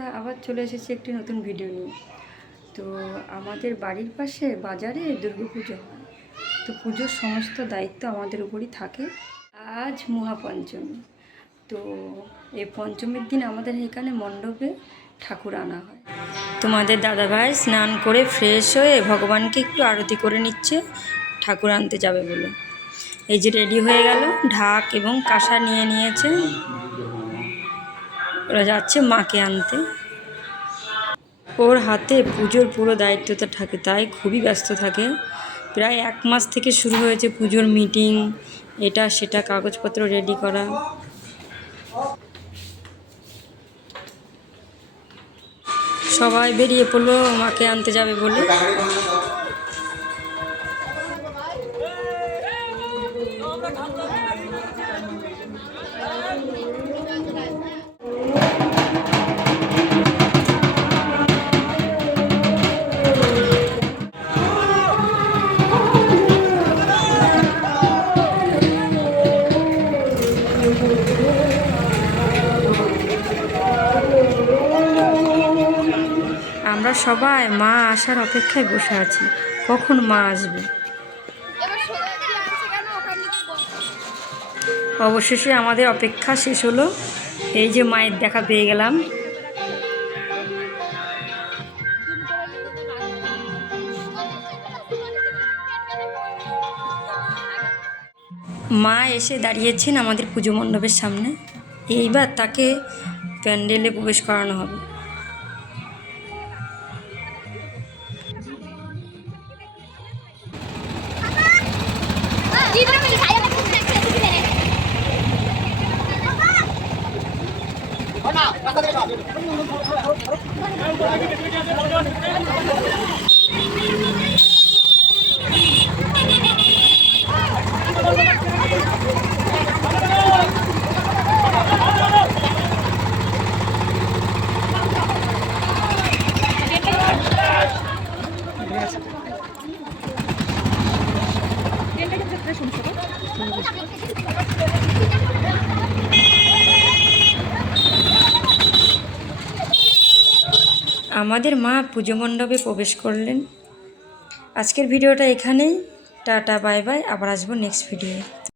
আমরা আবার চলে এসেছি একটি নতুন ভিডিও নিয়ে। তো আমাদের বাড়ির পাশে বাজারে দুর্গাপুজো হয়, তো পুজোর সমস্ত দায়িত্ব আমাদের উপরই থাকে। আজ মহাপঞ্চমী, তো এই পঞ্চমীর দিন আমাদের এখানে মণ্ডপে ঠাকুর আনা হয়। তোমাদের দাদাভাই স্নান করে ফ্রেশ হয়ে ভগবানকে একটু আরতি করে নিচ্ছে, ঠাকুর আনতে যাবে বলে। এই যে রেডি হয়ে গেল, ঢাক এবং কাঁসা নিয়ে নিয়েছে, ওরা যাচ্ছে মাকে আনতে। ওর হাতে পুজোর পুরো দায়িত্বটা থাকে, তাই খুবই ব্যস্ত থাকে। প্রায় 1 মাস থেকে শুরু হয়েছে পুজোর মিটিং, এটা সেটা কাগজপত্র রেডি করা। সবাই বেরিয়ে পড়লো মাকে আনতে যাবে বলে। আমরা সবাই মা আসার অপেক্ষায় বসে আছি, কখন মা আসবে। অবশেষে আমাদের অপেক্ষা শেষ হলো, এই যে মায়ের দেখা পেয়ে গেলাম। মা এসে দাঁড়িয়েছেন আমাদের পুজো মণ্ডপের সামনে, এইবার তাকে প্যান্ডেলে প্রবেশ করানো হবে। আমাদের মা পুজো মণ্ডপে প্রবেশ করলেন। আজকের ভিডিওটা এখানেই। টাটা বাই বাই, আবার আসবো নেক্সট ভিডিও।